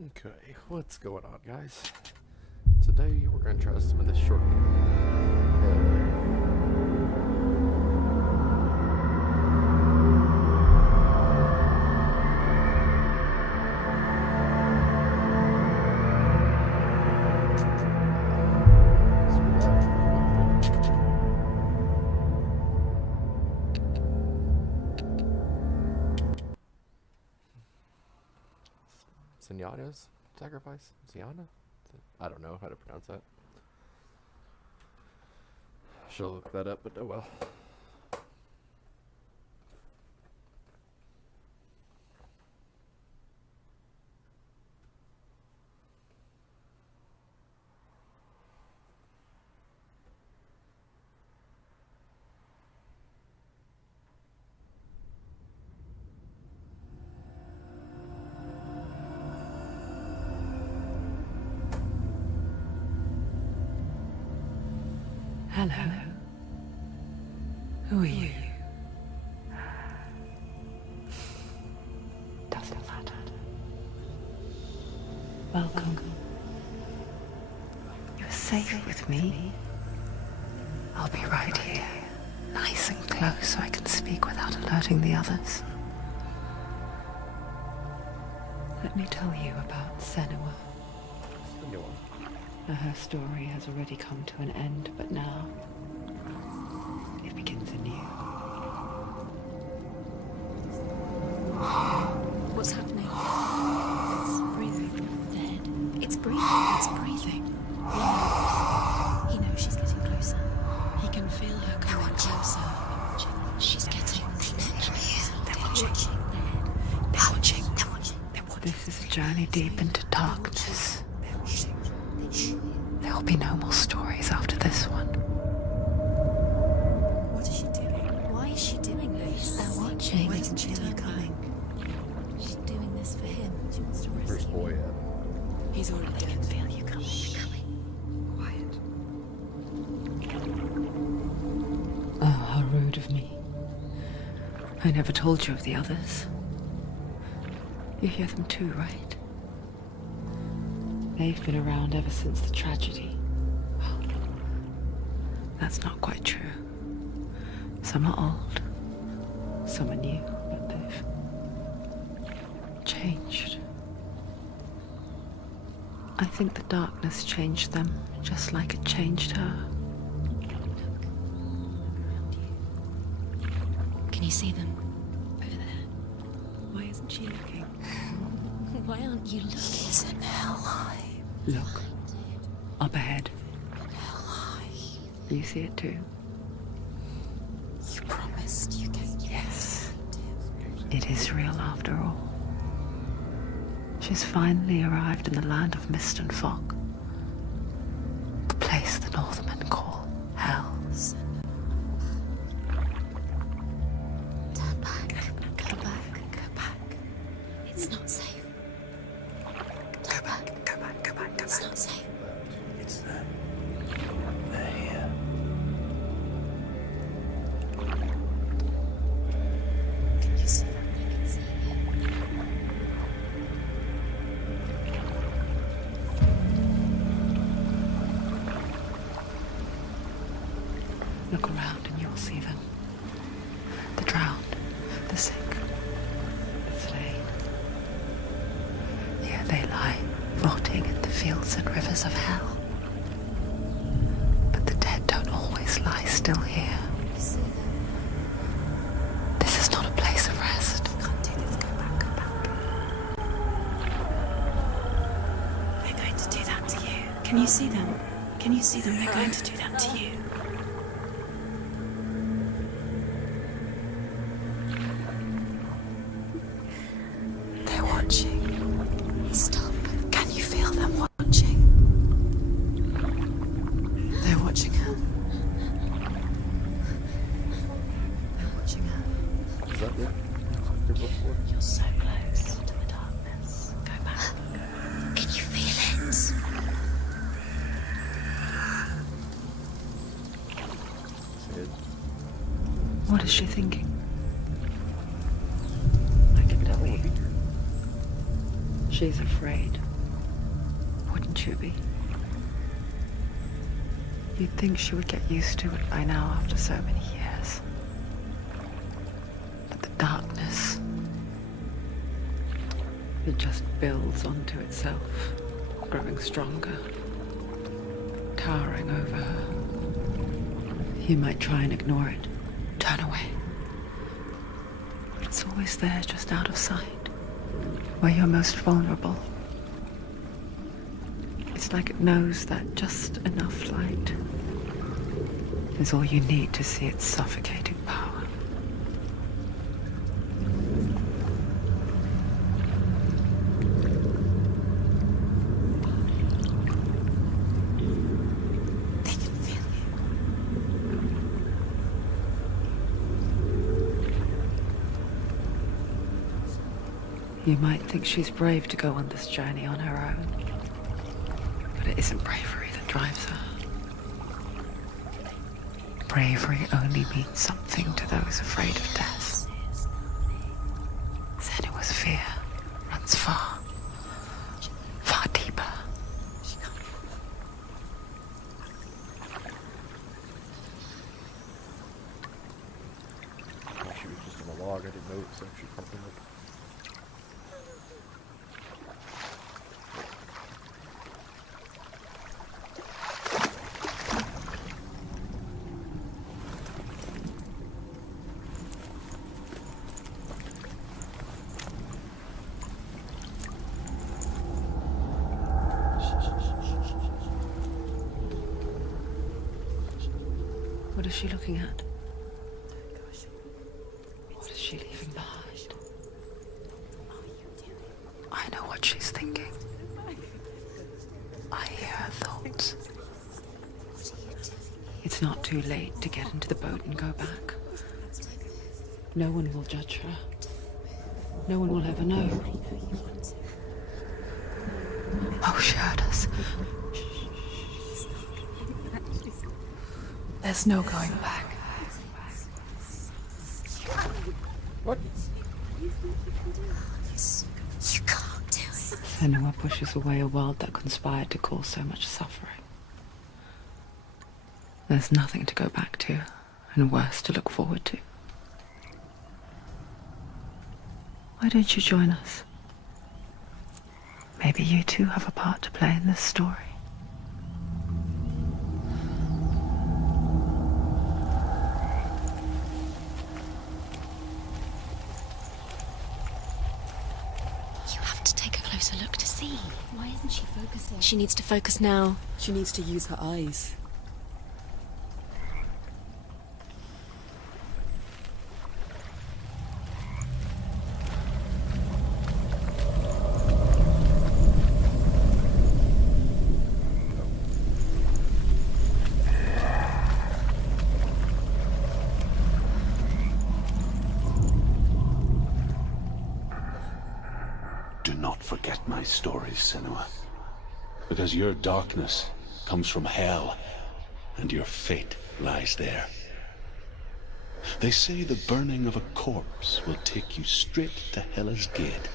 Okay, what's going on, guys? Today we're going to try some of this short game. Senua's sacrifice? Ziana? I don't know how to pronounce that. Should look that up, but oh well. Hello. Who are you? Doesn't matter. Welcome. You're safe with me. I'll be right here, nice and close so I can speak without alerting the others. Let me tell you about Senua. Her story has already come to an end, but now it begins anew. What's happening? It's breathing. Dead. It's breathing. It's breathing. He knows she's getting closer. He can feel her coming closer. She's getting closer. They're watching. They're watching. They're watching. They're watching. This is a journey deep into darkness. There will be no more stories after this one. What is she doing? Why is she doing this? They're watching. Why isn't she coming? She's doing this for him. She wants to rescue First boy him. He's already dead. I can feel you coming. Quiet. Oh, how rude of me. I never told you of the others. You hear them too, right? They've been around ever since the tragedy. Well, that's not quite true. Some are old, some are new, but they've changed. I think the darkness changed them, just like it changed her. Can you see them? Over there. Why isn't she looking? Why aren't you looking? He's in hell high. Look, up ahead. Hell high. You see it too? You promised you gave. Yes. It is real after all. She's finally arrived in the land of mist and fog. The place the Northmen call hell. Turn back. Go back. Go back. It's not safe. Go back. Go back. Go back. Go back. It's not safe. It's them. They're here. Can you see them? I can see Look around and you'll see them. The drowned, the sick, the slain. Here they lie, rotting in the fields and rivers of hell. But the dead don't always lie still here. you see them. This is not a place of rest. Can't do this. Go back. Go back. They're going to do that to you. Can you see them? Can you see them? They're going to do that to you. They're watching. Stop. Can you feel them watching? They're watching her. They're watching her. Is that it? You're so close to the darkness. Go back. Can you feel it? What is she thinking? I can tell. She She's afraid. Wouldn't you be? You'd think she would get used to it by now after so many years. But the darkness, it just builds onto itself, growing stronger, towering over her. You might try and ignore it, turn away. But it's always there, just out of sight, where you're most vulnerable. It's like it knows that just enough light is all you need to see its suffocating power. They can feel You might think she's brave to go on this journey on her own. But it isn't bravery that drives her. Bravery only means something to those afraid of death. Senua's fear runs far, far deeper. She was just on a log. I didn't know it was actually popping up. What is she looking at? What is she leaving behind? I know what she's thinking. I hear her thoughts. It's not too late to get into the boat and go back. No one will judge her. No one will ever know. Oh, she heard us. There's no going back. What? You can't do it. Senua pushes away a world that conspired to cause so much suffering. There's nothing to go back to, and worse to look forward to. Why don't you join us? Maybe you too have a part to play in this story. You have to take a closer look to see. Why isn't she focusing? She needs to focus now. She needs to use her eyes. Do not forget my stories, Senua. Because your darkness comes from hell, and your fate lies there. They say the burning of a corpse will take you straight to Hela's gate,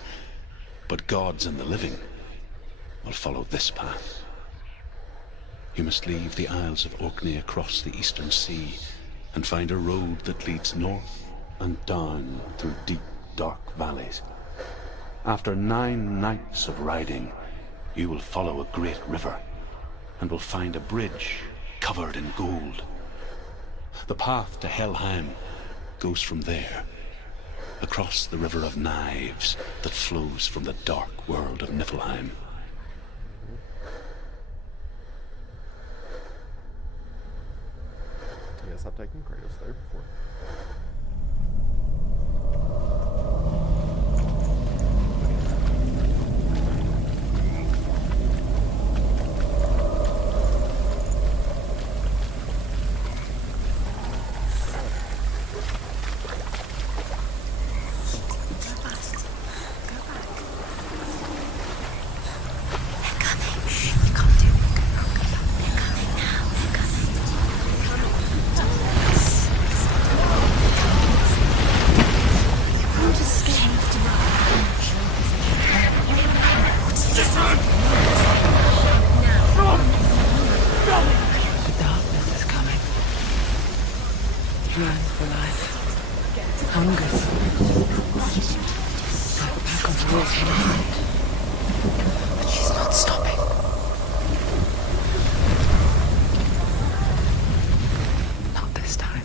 but gods and the living will follow this path. You must leave the Isles of Orkney across the eastern sea, and find a road that leads north and down through deep, dark valleys. After 9 nights of riding, you will follow a great river and will find a bridge covered in gold. The path to Helheim goes from there, across the river of knives that flows from the dark world of Niflheim. Yes, I've taken Kratos there before. The darkness is coming. Yearns for life. Hungers. Like back on the walls behind. But she's not stopping. Not this time.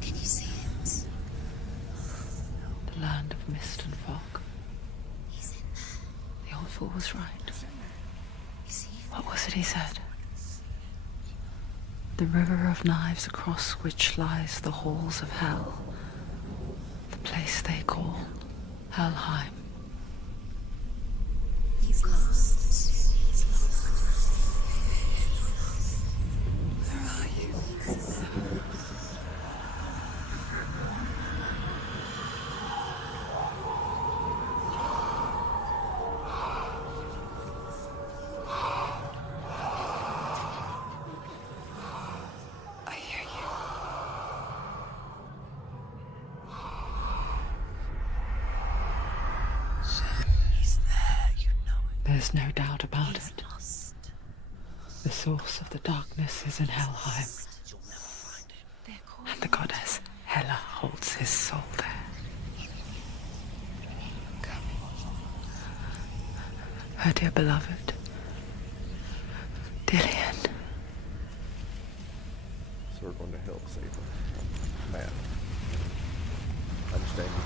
Can you see it? The land of mist and fog. He's in there. The old fool was right. Is he? What was it he said? The river of knives across which lies the halls of hell. The place they call Helheim. He's lost. He's lost. Where are you? I hear you. He's there, you know it. There's no doubt about He's it. lost. The source of the darkness is in Helheim, They're calling and the goddess Hela holds his soul there. Her dear beloved, Dillian. So we're going to hell to save her. Man. Understand you.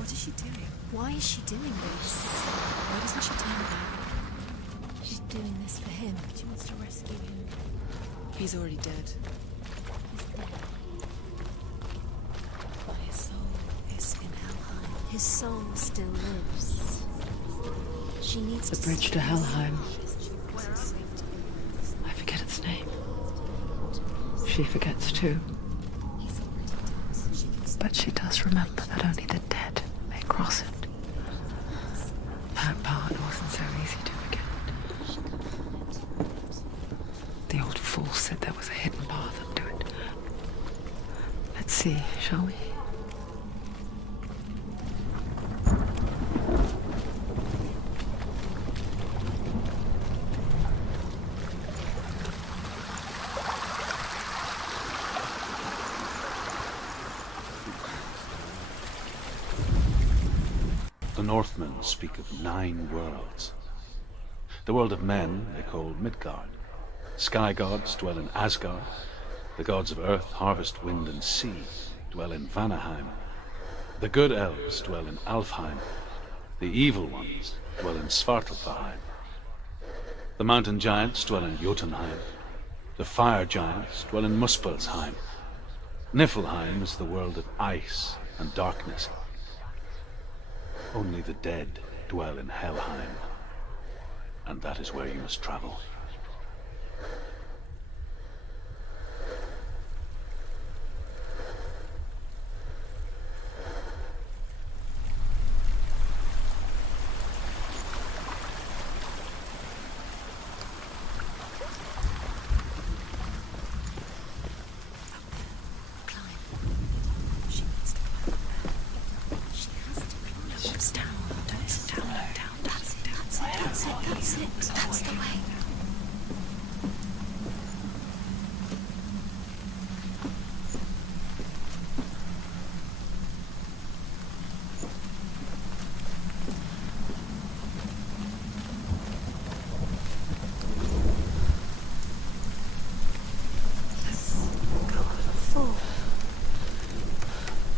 What is she doing? Why is she doing this? Why doesn't she tell him? She's doing this for him. She wants to rescue him. He's already dead. But his soul is in Helheim. His soul still lives. She needs The to bridge to see Helheim. Where are we? I forget its name. She forgets too, He's already dead. She can but she does remember that only the dead may cross it. That part wasn't so easy to forget. The old fool said there was a hidden path up to it. Let's see, shall we? The Northmen speak of 9 worlds. The world of men they call Midgard. Sky gods dwell in Asgard. The gods of earth, harvest, wind, and sea dwell in Vanaheim. The good elves dwell in Alfheim. The evil ones dwell in Svartalfheim. The mountain giants dwell in Jotunheim. The fire giants dwell in Muspelheim. Niflheim is the world of ice and darkness. Only the dead dwell in Helheim, and that is where you must travel. She needs to climb there. She has to climb. She's down. Down. That's it. That's the way. Fool.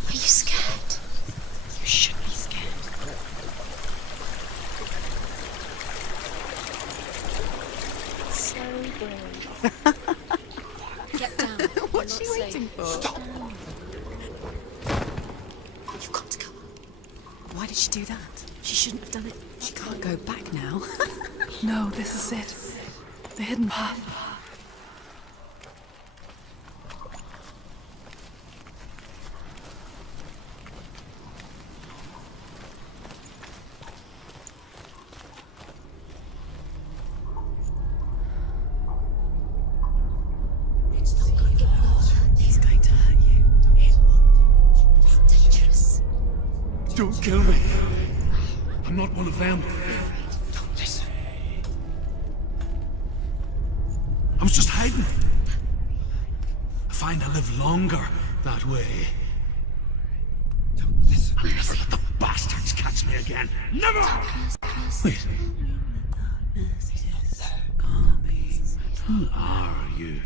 Are you scared? You should be scared. So brave. Get down. What's she waiting for? Stop. You've got to go. Why did she do that? She shouldn't have done it. She can't go back now. No, this is it. The hidden path. It will hurt you. Don't kill me. I'm not one of them. Don't listen. I was just hiding. I find I live longer that way. Don't listen. Never let the bastards catch me again. Never! Wait. Who are you?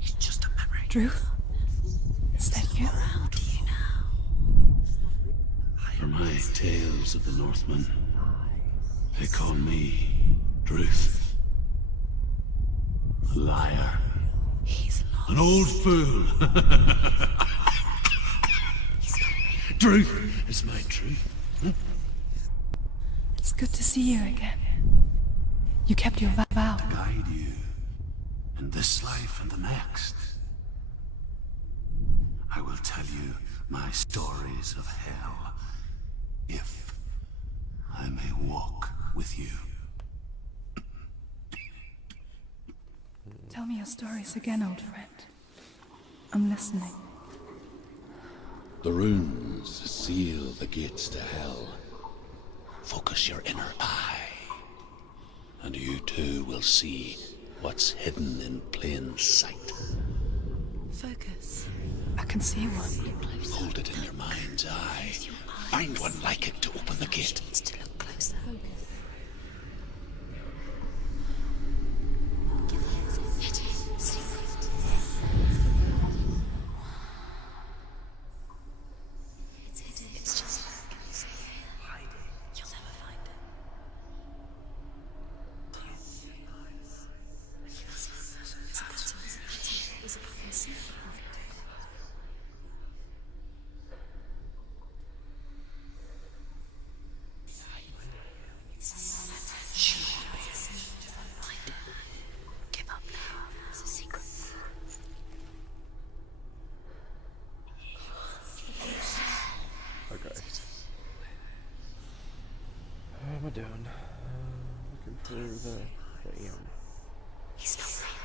It's just a memory. Drew? Is that you? How do you know? For my tales of the Northmen, they call me Druth. A liar. He's lost. An old fool. Druth is my truth. It's good to see you again. You kept your vow. Guide you in this life and the next. I will tell you my stories of hell, if I may walk with you. Tell me your stories again, old friend. I'm listening. The runes seal the gates to hell. Focus your inner eye, and you too will see what's hidden in plain sight. Focus. I can see one. Hold it in your mind's eye. Find one like it to open the gate. Needs to look closer. It's just like you'll never find it. It's a fucking secret. Give up now. It's a secret. Okay. How am I doing? Looking for the AM. He's not real.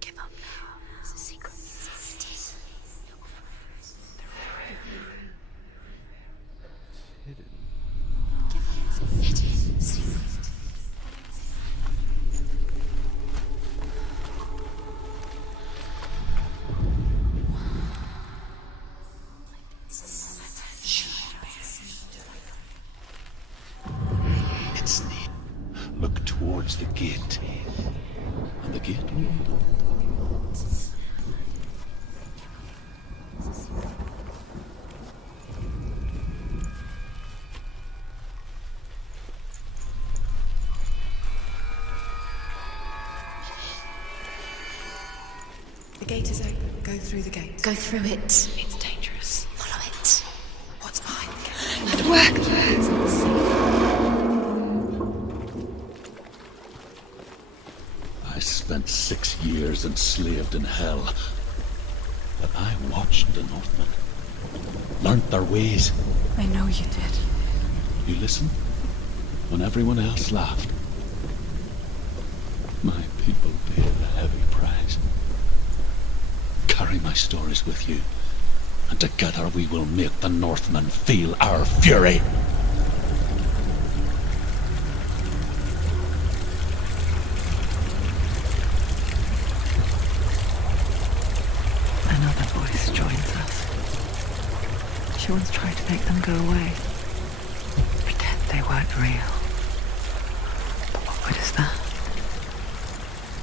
Give up now. It's a secret. Hidden. It is secret. It's neat. Look towards the gate, and the gate will open. The gate is open. Go through the gate. Go through it. It's dangerous. Follow it. What's behind the gate? Let it work. It's not safe. I spent 6 years enslaved in hell, but I watched the Northmen, learnt their ways. I know you did. You listen when everyone else laughed. My people paid a heavy price. Carry my stories with you, and together we will make the Northmen feel our fury. Another voice joins us. She once tried to make them go away. Pretend they weren't real. But what good is that?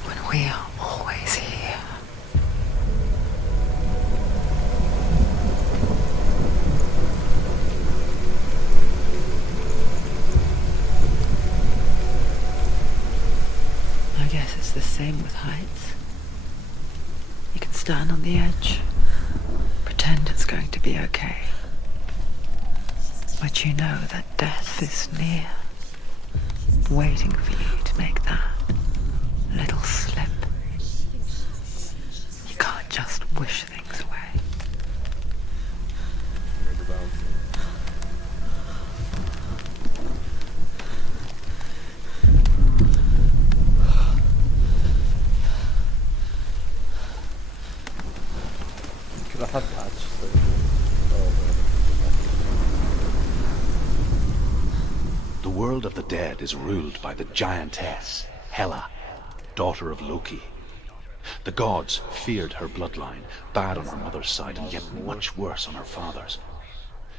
When we are always here. I guess it's the same with heights. You can stand on the edge, pretend it's going to be okay. But you know that death is near, waiting for you to make that little slip. You can't just wish things away. Remember bouncing. Could I have that? Oh man. The world of the dead is ruled by the giantess, Hela, daughter of Loki. The gods feared her bloodline, bad on her mother's side and yet much worse on her father's.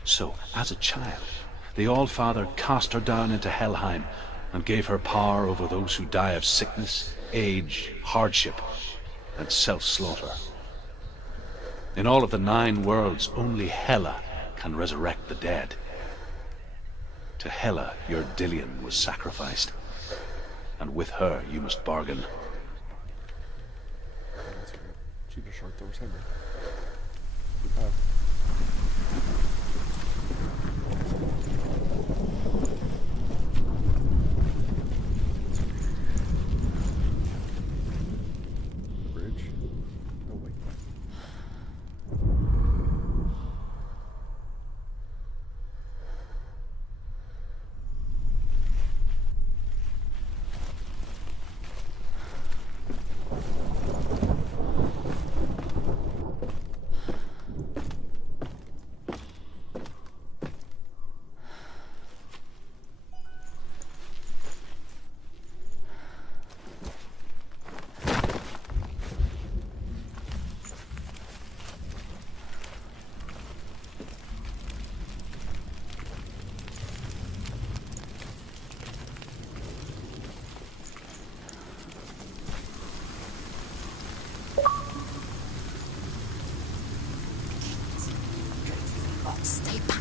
So, as a child, the All-Father cast her down into Helheim and gave her power over those who die of sickness, age, hardship, and self-slaughter. In all of the 9 worlds, only Hela can resurrect the dead. To Hela, your Dillion was sacrificed, and with her you must bargain. That's right. Cheapest shark doors ever. Bridge? Oh wait. Stay back.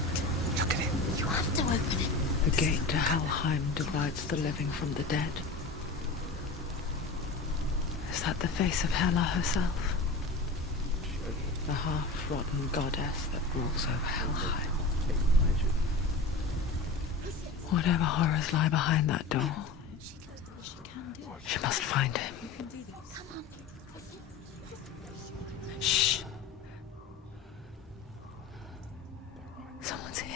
Look at it. You have to open it. The gate to Helheim divides the living from the dead. Is that the face of Hela herself? The half-rotten goddess that rules over Helheim. Whatever horrors lie behind that door, she must find him. Shh. Someone's here.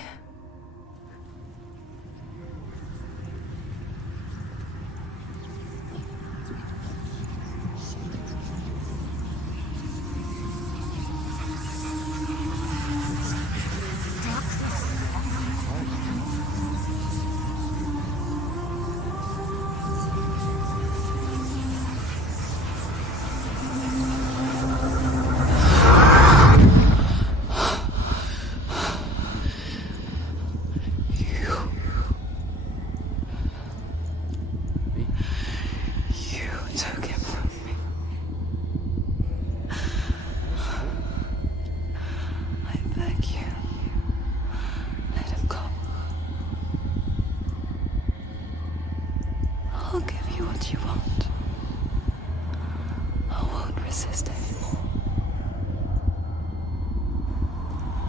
I'll give you what you want. I won't resist anymore.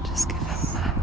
Just give him back.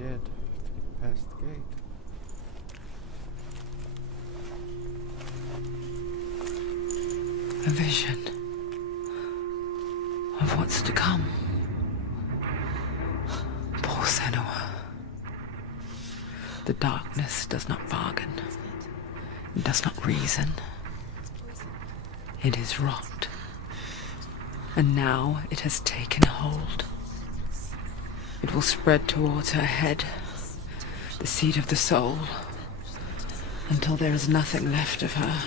dead to get past the gate. A vision of what's to come. Poor Senua. The darkness does not bargain. It does not reason. It is rot. And now it has taken hold. It will spread towards her head, the seat of the soul, until there is nothing left of her.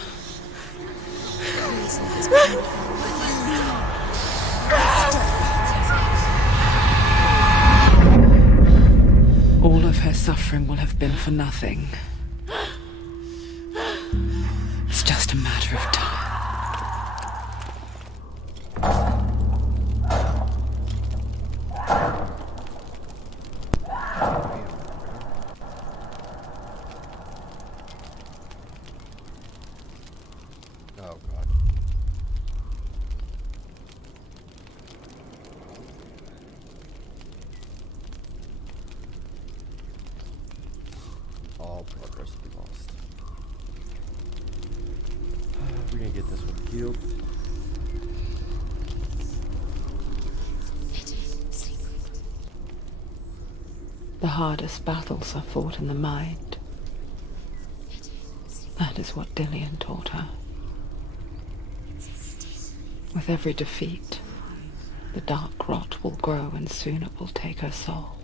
All of her suffering will have been for nothing. It's just a matter of time. Oh god. All progress will be lost. We're gonna get this one healed. The hardest battles are fought in the mind. That is what Dillian taught her. With every defeat, the dark rot will grow and soon it will take her soul.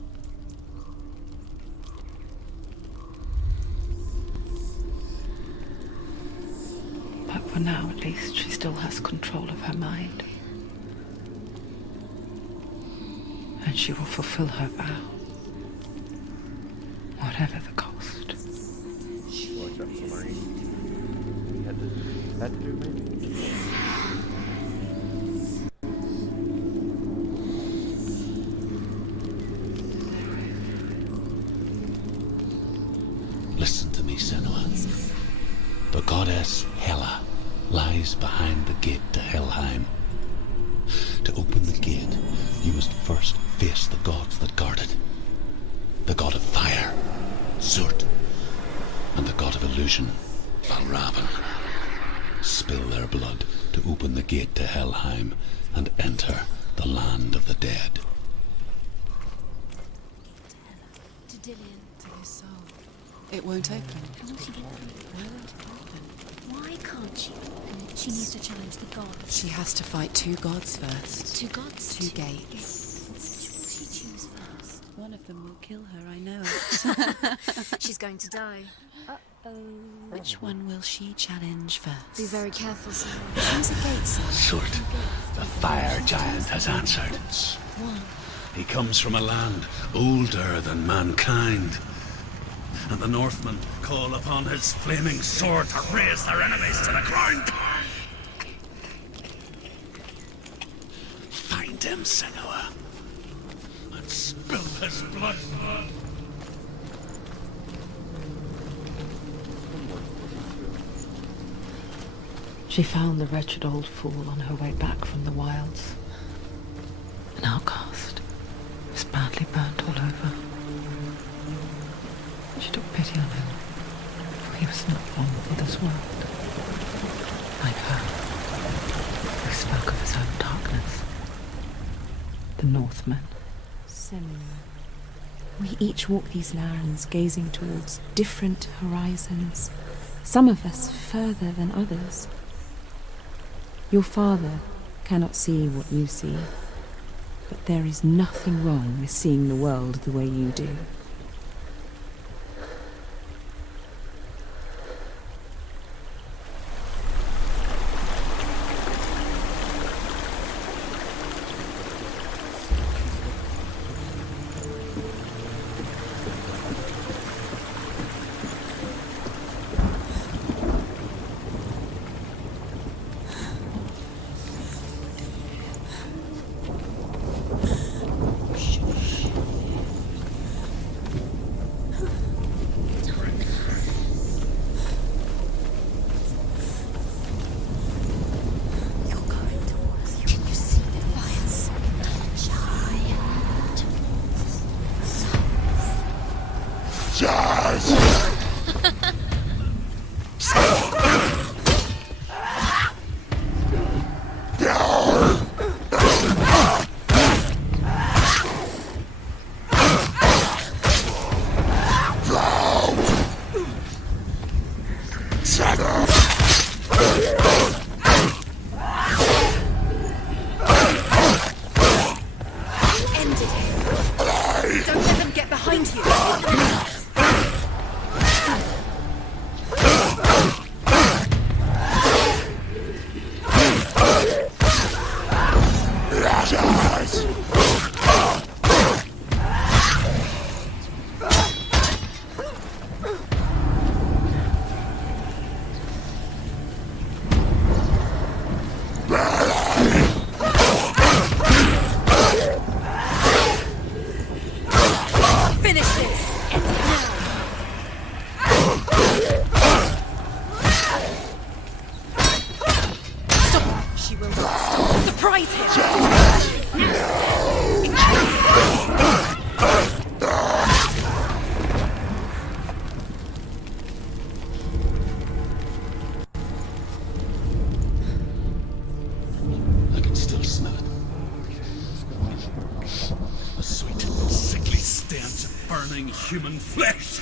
But for now, at least, she still has control of her mind. And she will fulfill her vow, whatever the cost. Like that summary. We had to do maybe. Listen to me, Senua. The goddess Hela lies behind the gate to Helheim. To open the gate, you must first face the gods that guard it. The god of fire, Surt, and the god of illusion, Valravan. Spill their blood to open the gate to Helheim and enter the land of the dead. To Dillian. To his soul. It won't open. Why can't she open? She needs to challenge the gods. She has to fight two gods first. Two gods? Two gates. Which will she choose first? One of them will kill her, I know it. She's going to die. Which one will she challenge first? Be very careful, Senua. Choose a gate, Senua. Surt, the fire giant, has answered. One. He comes from a land older than mankind. And the Northmen call upon his flaming sword to raze their enemies to the ground. Find him, Senua, and spill his blood. She found the wretched old fool on her way back from the wilds. An outcast. He was badly burnt all over. She took pity on him, for he was not long for this world. Like her, he spoke of his own darkness. The Northmen. Senua. We each walk these lands gazing towards different horizons, some of us further than others. Your father cannot see what you see, but there is nothing wrong with seeing the world the way you do. Ended him. Don't let them get behind you. Finish this. Stop. She will not stop. Surprise him. I can still smell it. The sweet, sickly stench of burning human flesh.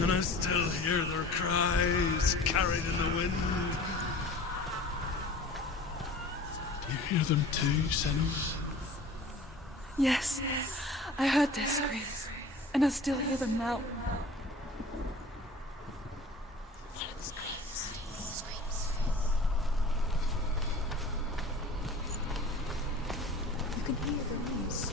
And I still hear their cries carried in the wind. You hear them too, Senua? Yes, I heard their screams, and I still hear them now. You can hear the noise.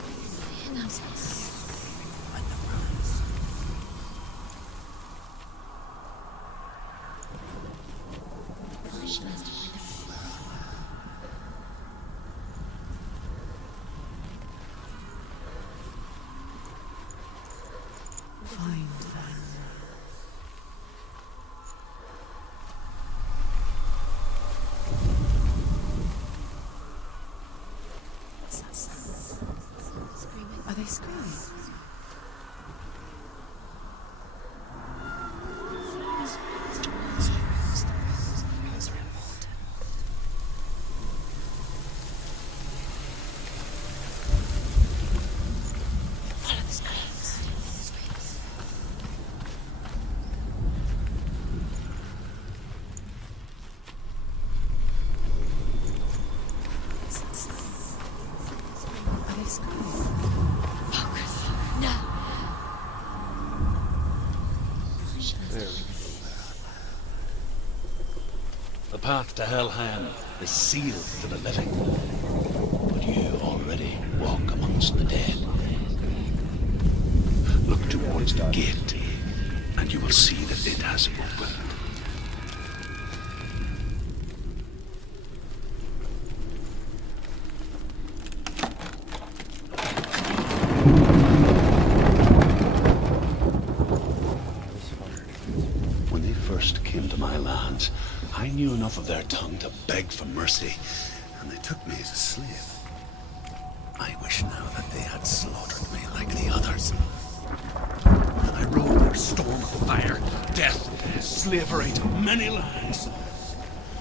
Find them. What's that sound? Screaming. Are they screaming? Those are important. Follow the screams. What's that sound? Are they screaming? Focus. No. There we go. The path to Hellhand is sealed to the living, but you already walk amongst the dead. Look towards the gate, and you will see that it has opened. When they first came to my lands, I knew enough of their tongue to beg for mercy, and they took me as a slave. I wish now that they had slaughtered me like the others. And I rode their storm of fire, death, slavery to many lands.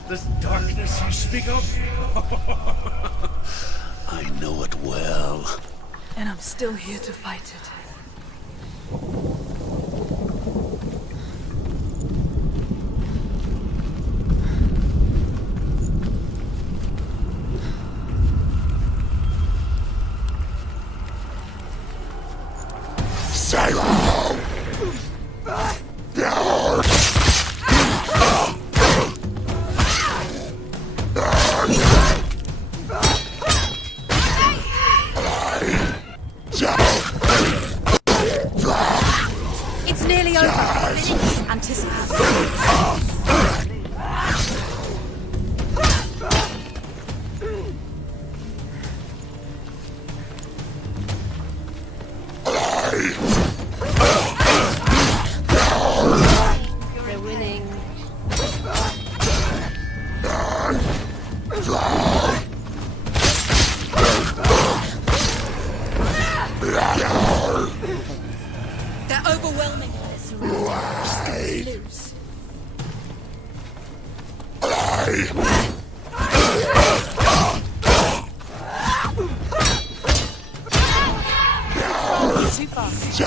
This darkness you speak of, I know it well. And I'm still here to fight it. It's nearly over. Anticipate. They're winning. overwhelming her. Surrounding her. She's going to lose. Too fast.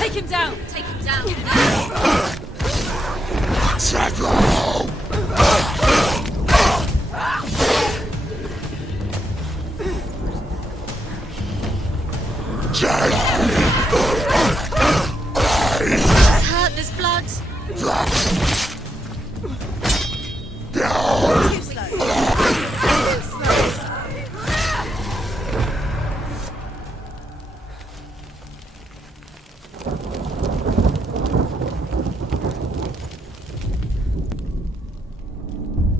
Take him down. Take him down. It's hurt. There's blood. Too slow.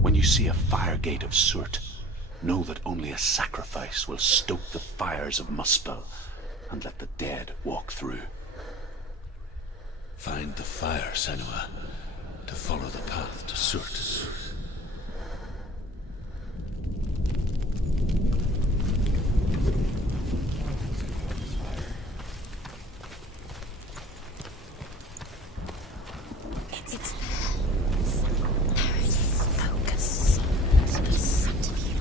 When you see a fire gate of Surt, know that only a sacrifice will stoke the fires of Muspel and let the dead walk through. Find the fire, Senua, to follow the path to Surt. It's there. There it is. Focus. It's in front of you.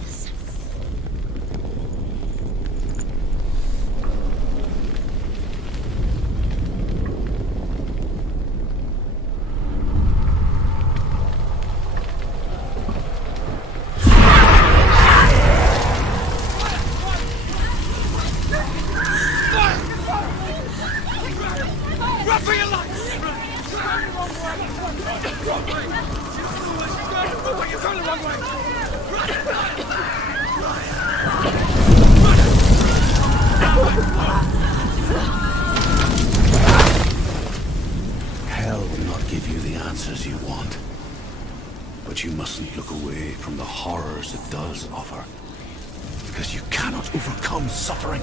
Hell will not give you the answers you want. But you mustn't look away from the horrors it does offer. Because you cannot overcome suffering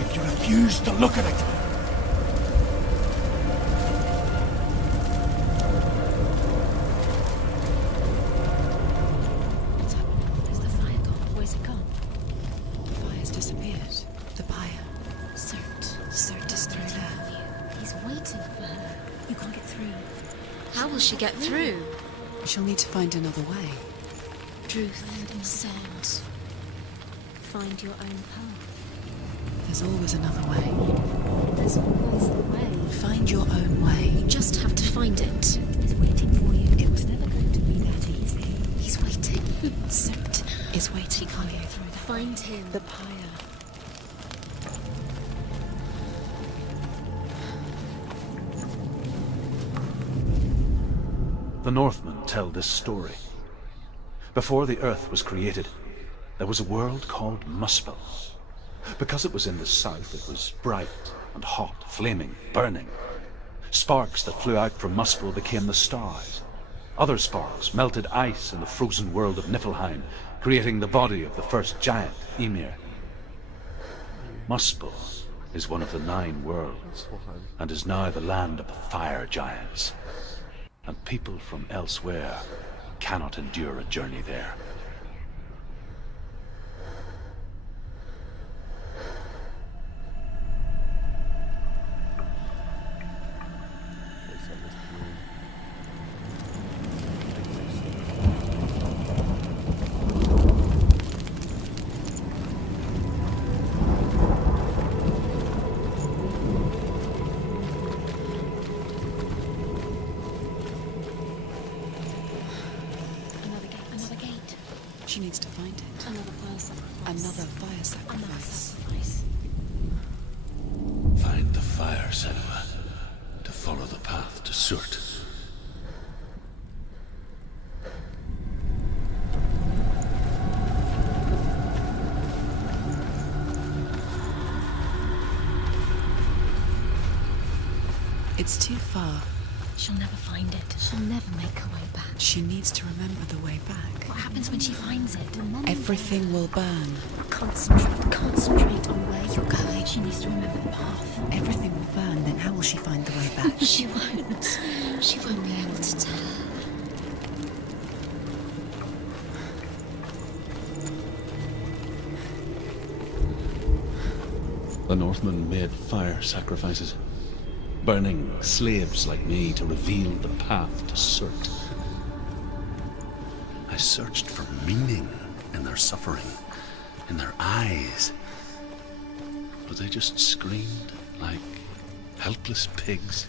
if you refuse to look at it. What's happened? Is the fire gone? Where's it gone? The fire's disappeared. The pyre. Cert is through there. He's waiting for her. You can't get through. How will she get through? She'll need to find another way. Truth, sound. Find your own path. There's always another way. There's always a way. Find your own way. You just have to find it. He's waiting for you. It was never going to be that easy. He's waiting. Cert is waiting. He can't get through that. Find him. The pyre. The Northmen tell this story. Before the earth was created, there was a world called Muspel. Because it was in the south, it was bright and hot, flaming, burning. Sparks that flew out from Muspel became the stars. Other sparks melted ice in the frozen world of Niflheim, creating the body of the first giant, Ymir. Muspel is one of the 9 worlds, and is now the land of the fire giants. And people from elsewhere cannot endure a journey there. Another gate. She needs to find it. Another fire sacrifice. Another fire Another sacrifice. sacrifice. Find the fire, Senua, to follow the path to Surt. It's too far. She'll never find it. She'll never make her way back. She needs to remember the way back. What happens when she finds it? Remember. Everything will burn. Concentrate on where you're going. She needs to remember the path. Everything will burn, then how will she find the way back? She won't. She won't be able to tell. The Northmen made fire sacrifices, burning slaves like me to reveal the path to Surt. I searched for meaning in their suffering, in their eyes, but they just screamed like helpless pigs.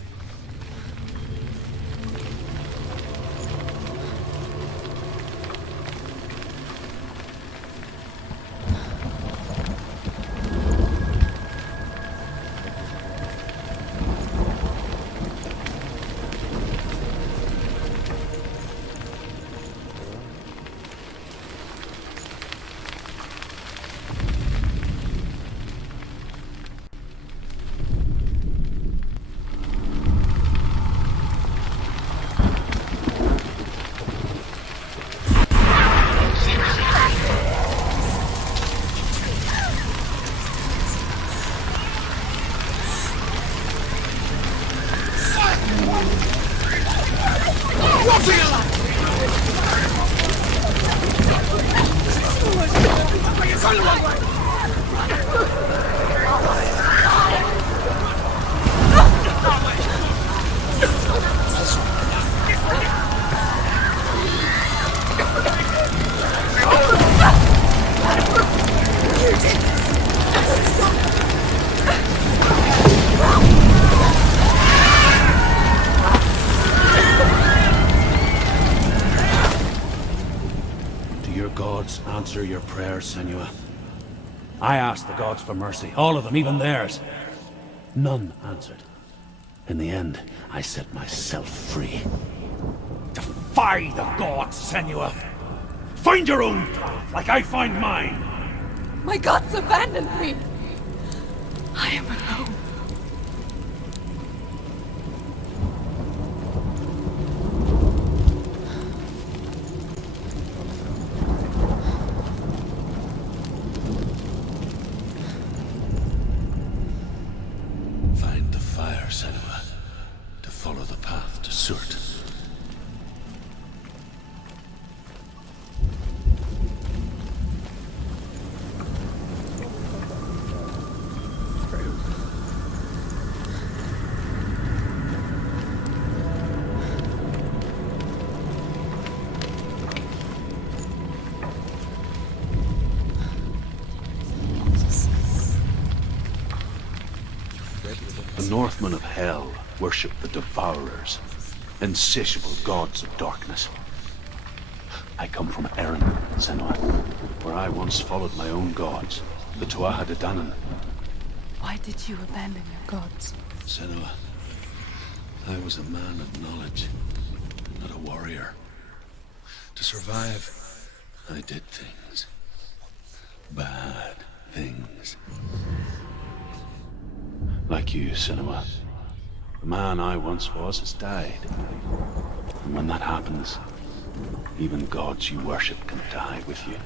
Answer your prayers, Senua. I asked the gods for mercy, all of them, even theirs. None answered. In the end, I set myself free. Defy the gods, Senua! Find your own path, like I find mine! My gods abandoned me! I am alone. Find the fire, Senua, to follow the path to Surt. The Northmen of Hell worship the Devourers, insatiable gods of darkness. I come from Erin, Senua, where I once followed my own gods, the Tuatha De Danann. Why did you abandon your gods? Senua, I was a man of knowledge, not a warrior. To survive, I did things. Bad things. Like you, Senua. The man I once was has died. And when that happens, even gods you worship can die with you.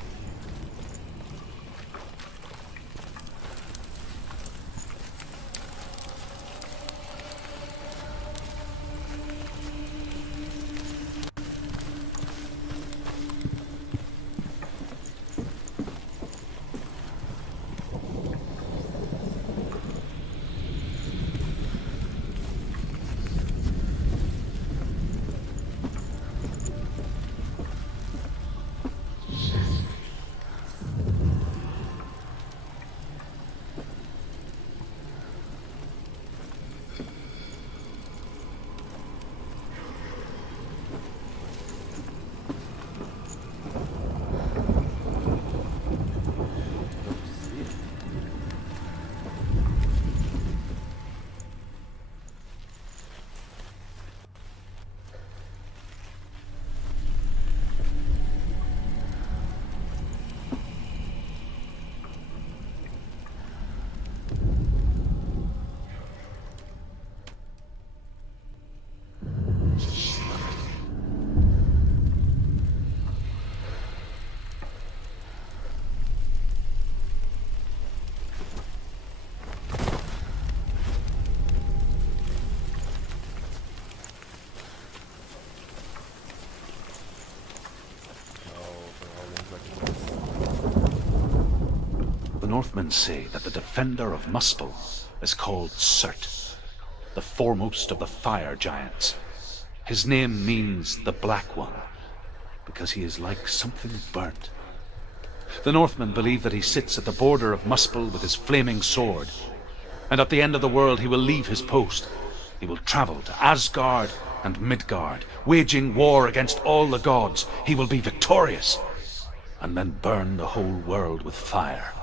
Northmen say that the defender of Muspel is called Surt, the foremost of the fire giants. His name means the Black One, because he is like something burnt. The Northmen believe that he sits at the border of Muspel with his flaming sword, and at the end of the world he will leave his post. He will travel to Asgard and Midgard, waging war against all the gods. He will be victorious, and then burn the whole world with fire.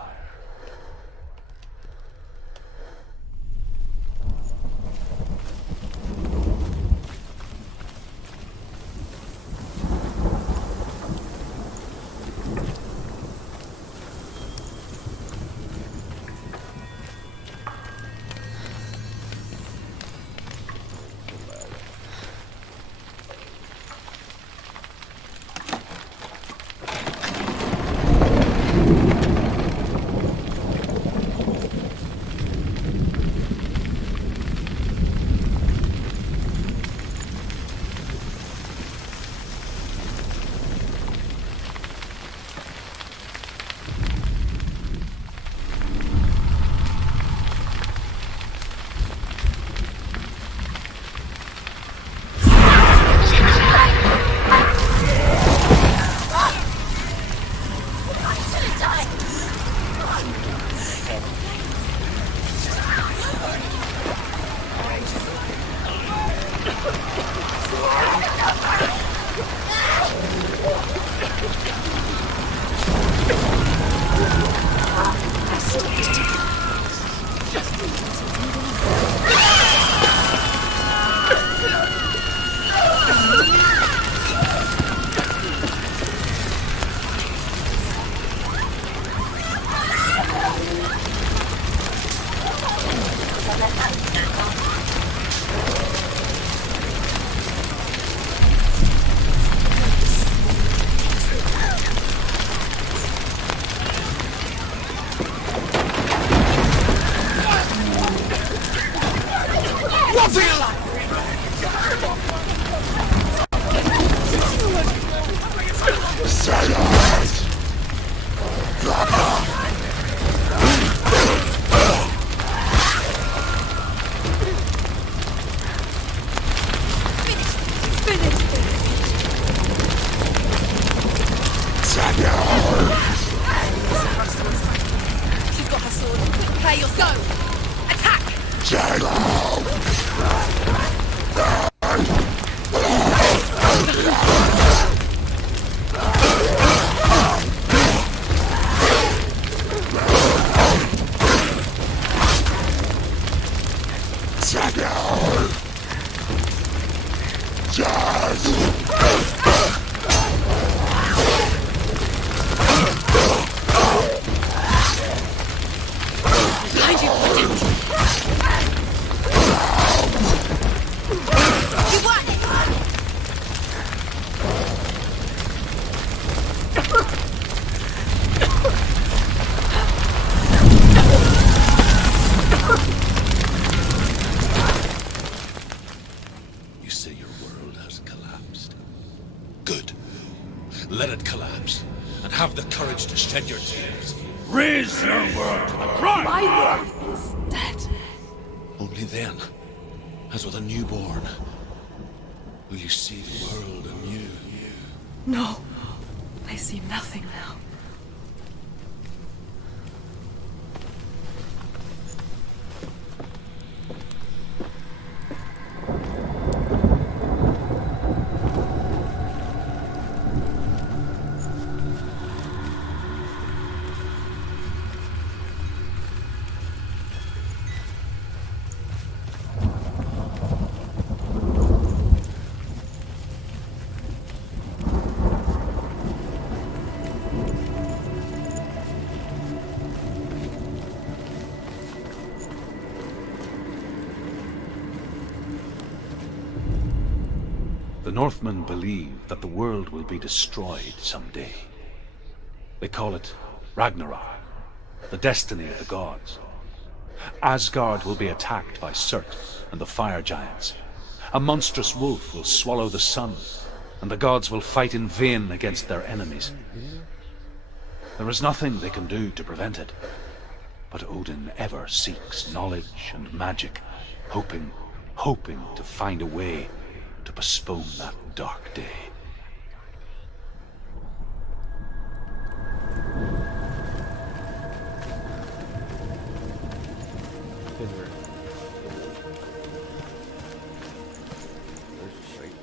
The Northmen believe that the world will be destroyed someday. They call it Ragnarok, the destiny of the gods. Asgard will be attacked by Surt and the fire giants. A monstrous wolf will swallow the sun, and the gods will fight in vain against their enemies. There is nothing they can do to prevent it, But Odin ever seeks knowledge and magic, hoping to find a way to postpone that dark day. Finra. There's a sight.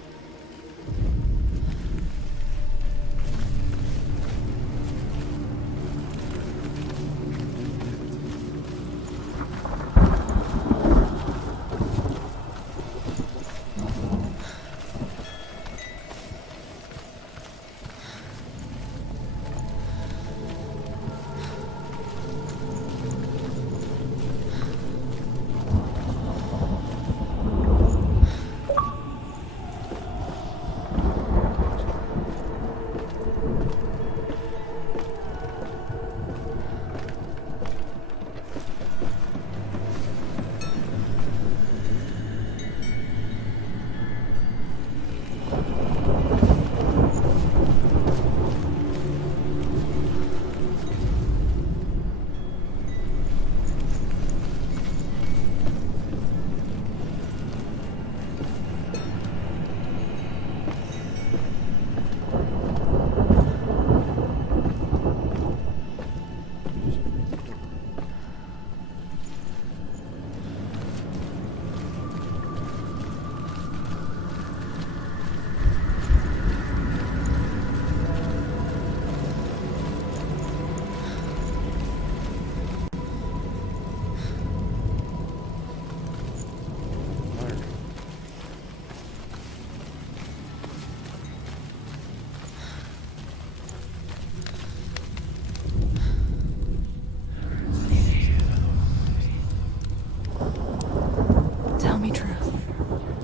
Tell me truth.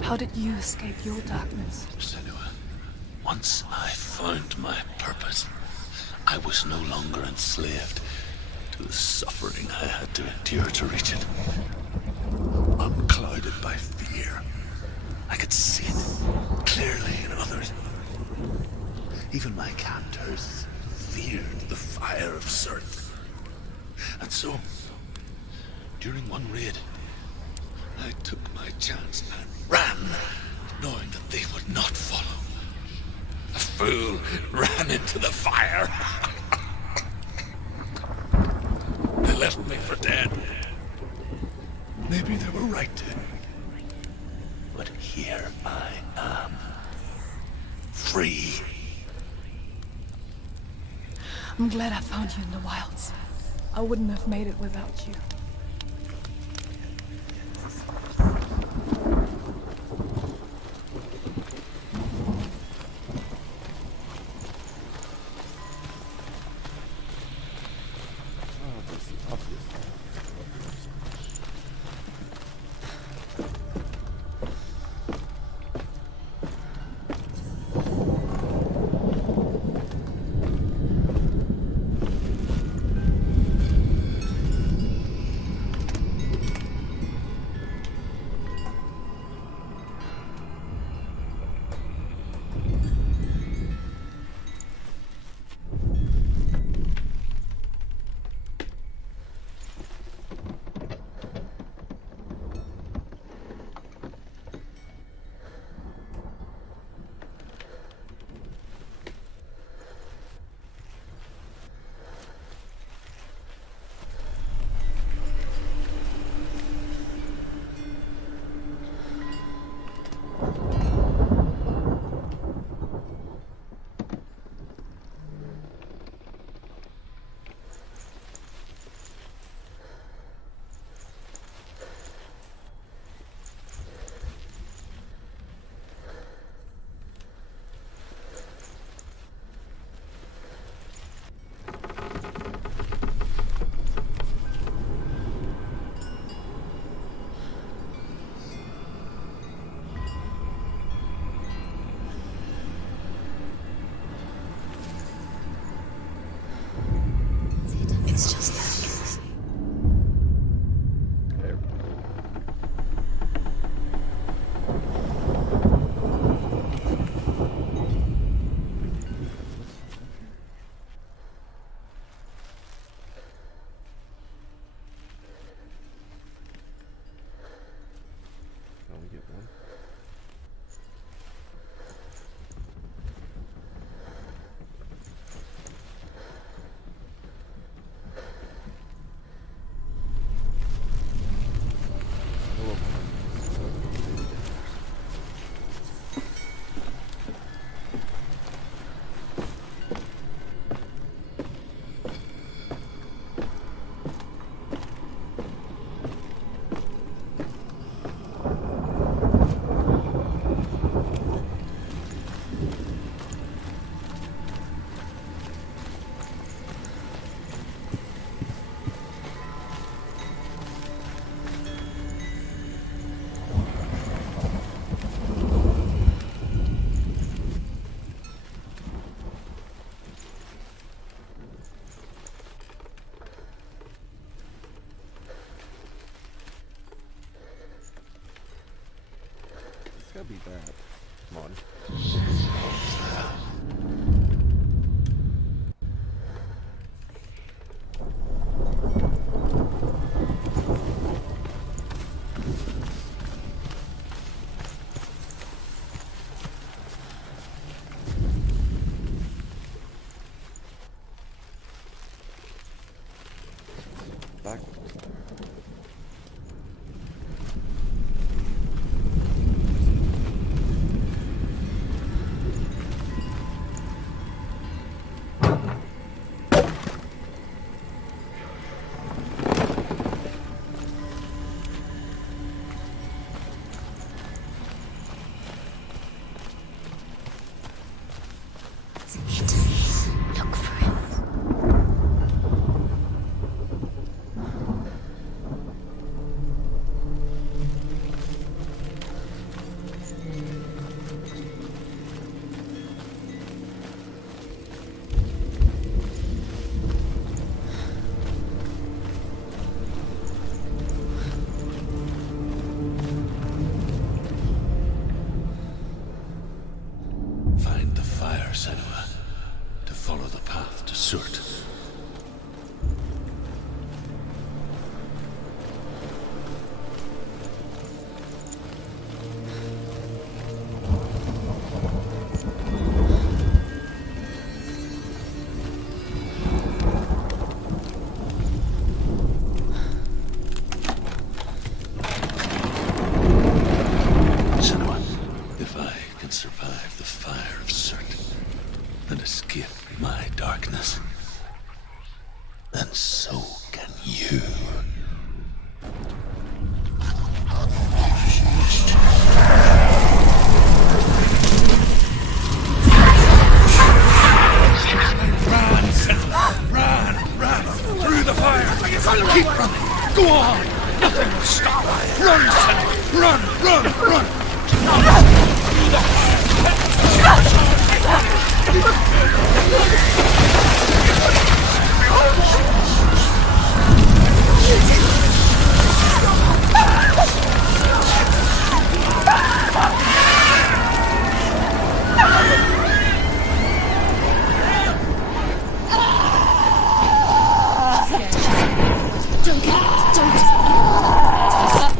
How did you escape your darkness? Senua, once I found my purpose, I was no longer enslaved to the suffering I had to endure to reach it. Unclouded by fear, I could see it clearly in others. Even my captors feared the fire of Surt. And so, during one raid, I took my chance and ran, knowing that they would not follow. The fool ran into the fire. They left me for dead. Maybe they were right to. But here I am. Free. I'm glad I found you in the wilds. I wouldn't have made it without you. gotta be that. Come on. Backwards. Look for it. Find the fire, Senua, to follow the path to Surt. Senua, if I can survive the fire of Surt and escape my darkness, then so can you. Run, Senua! Run! Run! Through the fire! Keep running! Go on! Nothing will stop! Run, Senua! Run! Run! Run! Through the fire! Don't.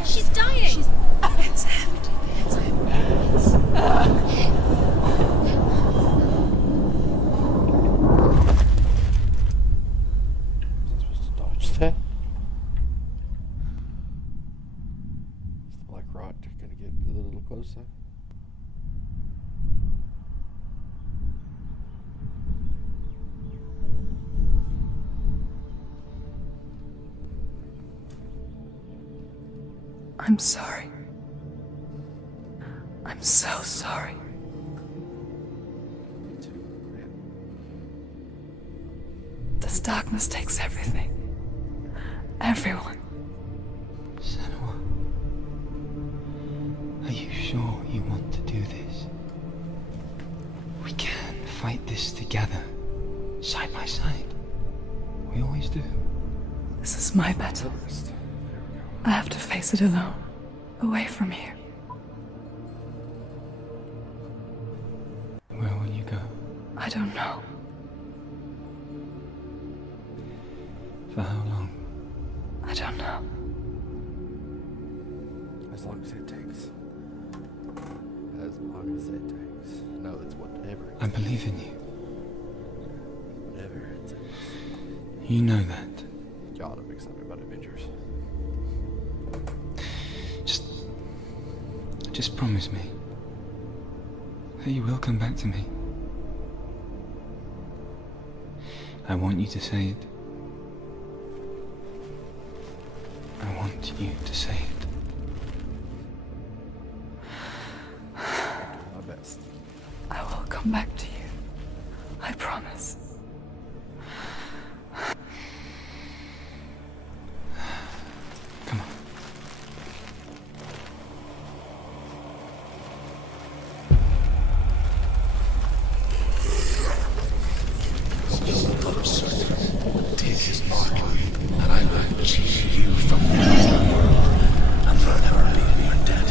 She's dying. It's him. It's him. Supposed to dodge that? Is the black rot gonna get a little closer? I'm sorry. I'm so sorry. Me too, man. This darkness takes everything. Everyone. Senua, are you sure you want to do this? We can fight this together, side by side. We always do. This is my battle. Everest. There we go. I have to face it alone. Away from here. Where will you go? I don't know. For how long? I don't know. As long as it takes. As long as it takes. No, it's whatever it I believe in you. Whatever it takes. You know that. God, I'm excited about Avengers. Just promise me that you will come back to me. I want you to say it. I want you to say it. My best. I will come back to you. I promise. Come on. Still the blood of Surt. Take his mark, and I will change you from the world and forever leave your dead.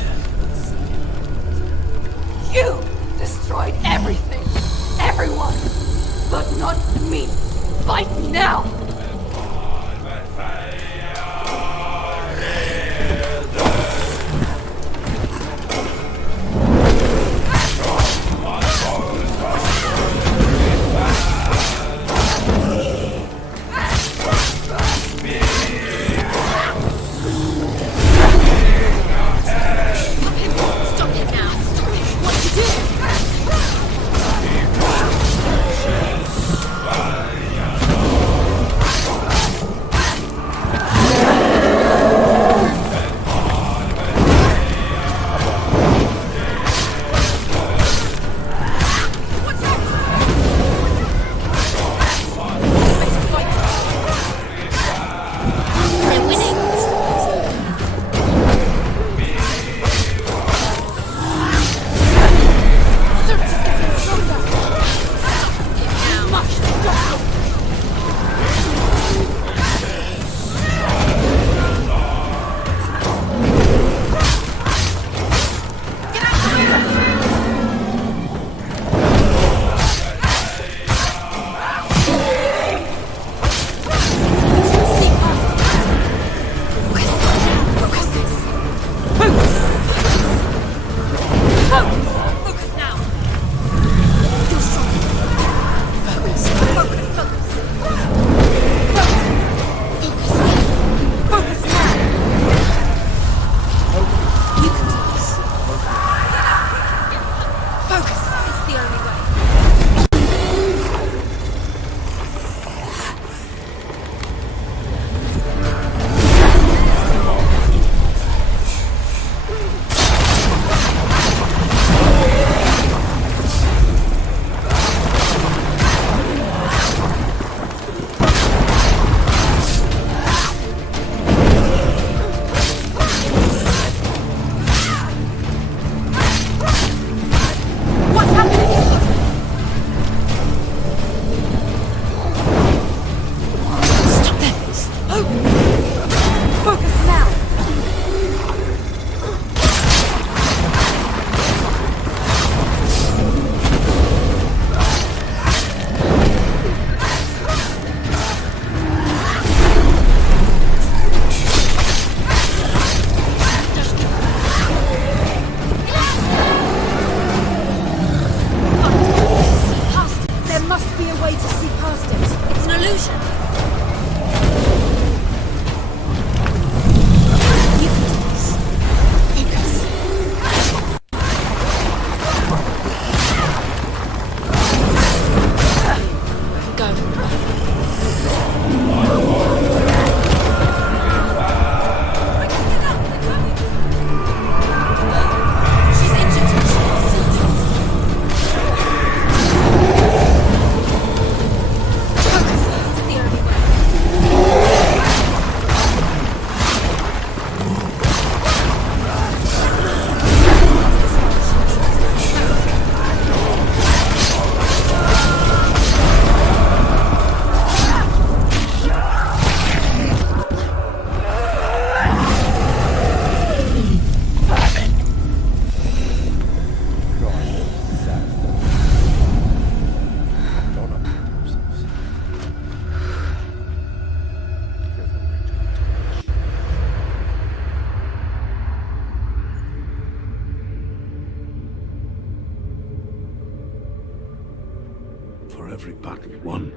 every battle won,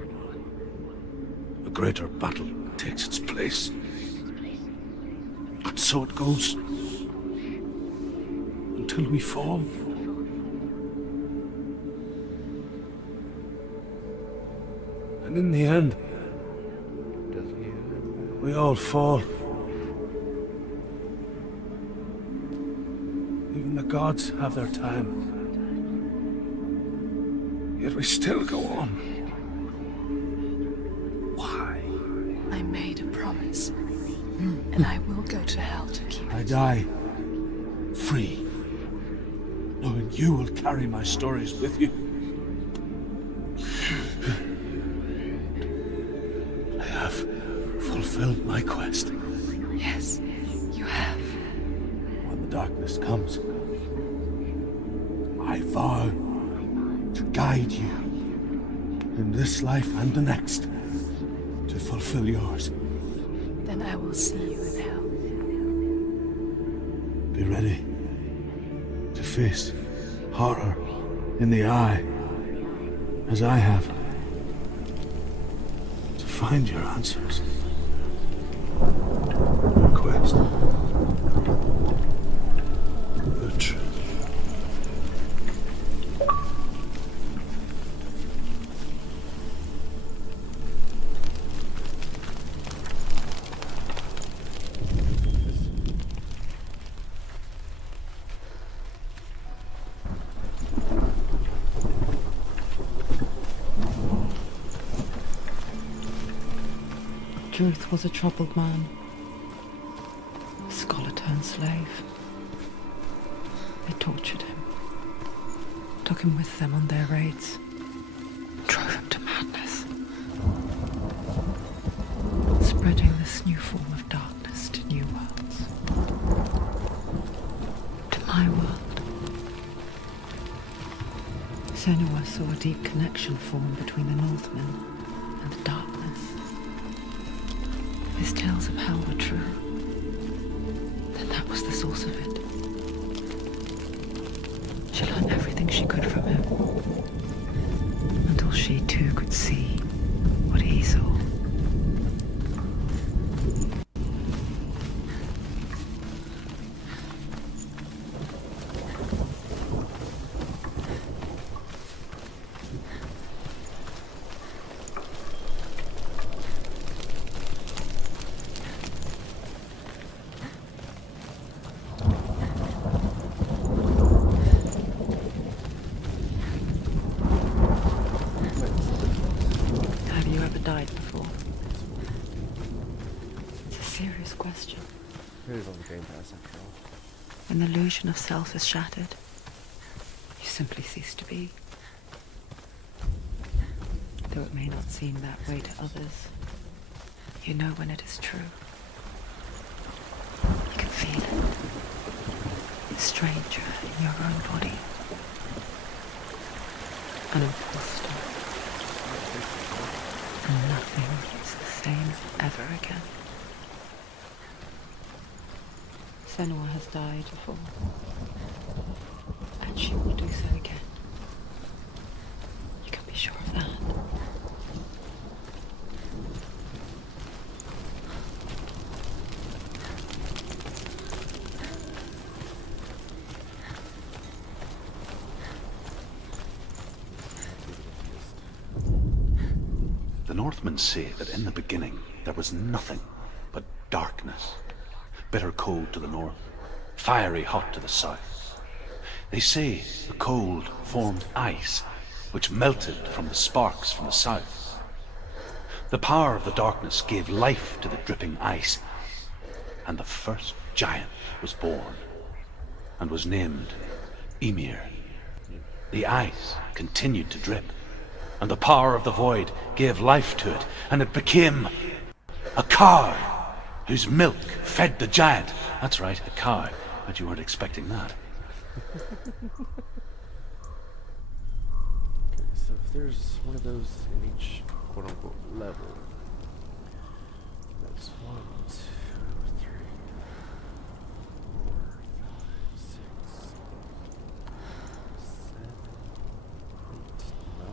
a greater battle takes its place. And so it goes. Until we fall. And in the end, we all fall. Even the gods have their time. Yet we still go on. Why? I made a promise, and I will go to hell to keep I it. die free, knowing you will carry my stories with you. I have fulfilled my quest. Yes, you have. When the darkness comes, I vow to guide you in this life and the next to fulfill yours. Then I will see you in hell. Be ready to face horror in the eye, as I have, to find your answers. Your quest. The truth. Druth was a troubled man, a scholar turned slave. They tortured him, took him with them on their raids, drove him to madness, spreading this new form of darkness to new worlds, to my world. Senua saw a deep connection form between the Northmen and the darkness. His tales of hell were true. Then that was the source of it. She learned everything she could from him, until she too could see what he saw. Have you ever died before? It's a serious question. It is on the Game Pass after all. When the illusion of self is shattered, you simply cease to be. Though it may not seem that way to others, you know when it is true. You can feel it. A stranger in your own body. An imposter. And nothing is the same ever again. Senua has died before. And she will do so again. You can be sure of that. The Northmen say that in the beginning there was nothing but darkness. Bitter cold to the north, fiery hot to the south. They say the cold formed ice, which melted from the sparks from the south. The power of the darkness gave life to the dripping ice, and the first giant was born, and was named Ymir. The ice continued to drip, and the power of the void gave life to it, and it became a cow whose milk fed the giant. That's right, a cow. Bet you weren't expecting that. Okay, so if there's one of those in each quote-unquote level, that's 1, 2, 3, 4, 5, 6, 7, 8, 9.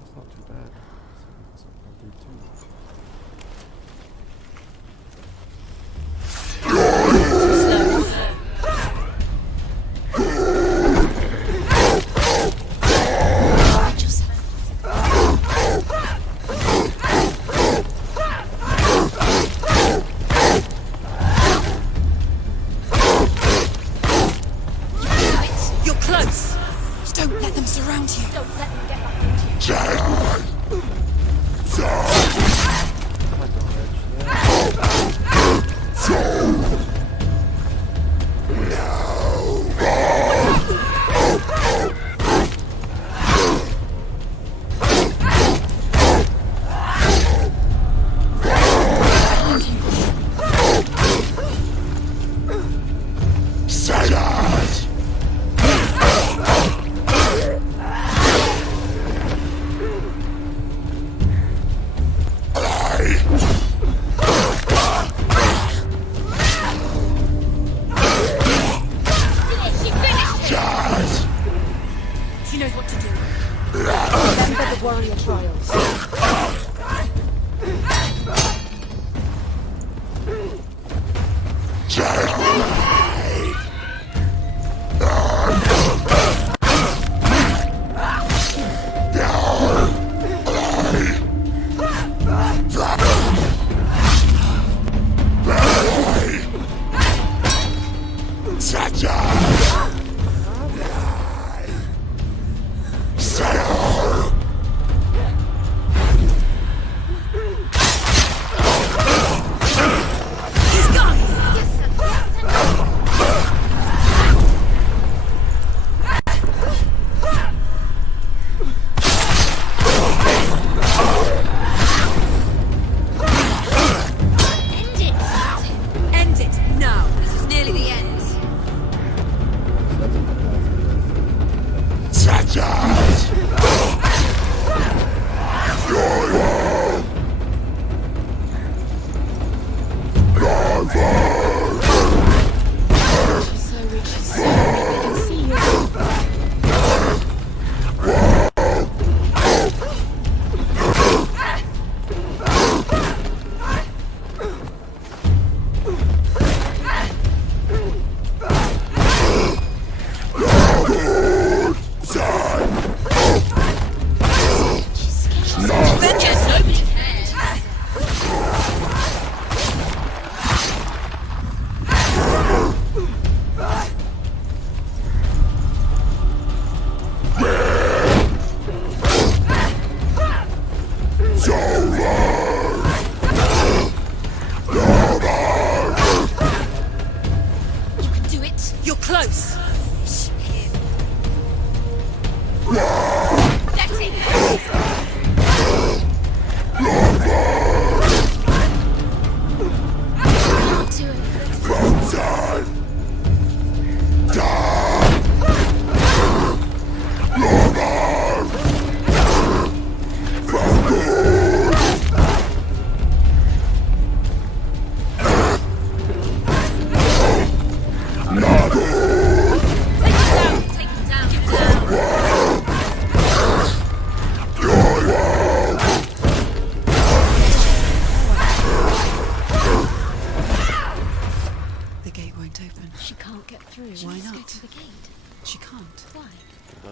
That's not too bad.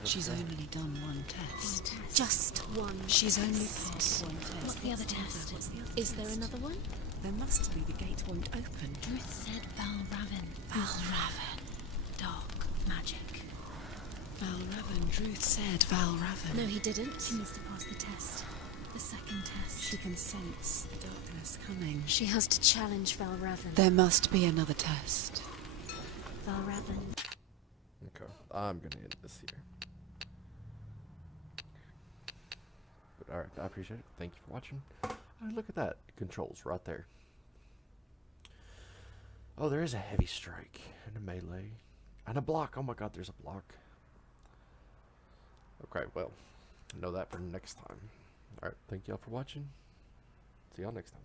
She's only done one test. Just one. She's only passed one test. What's the other test? Is there another one? There must be. The gate won't open. Druth said Valravan. Valravan. Dark magic. Valravan. Druth said Valravan. No, he didn't. She needs to pass the test. The second test. She can sense the darkness coming. She has to challenge Valravan. There must be another test. Valravan. Okay, I'm gonna end this here. But alright, I appreciate it. Thank you for watching. Oh, look at that. Controls right there. Oh, there is a heavy strike and a melee and a block. Oh my god, there's a block. Okay, well, know that for next time. Alright, thank y'all for watching. See y'all next time.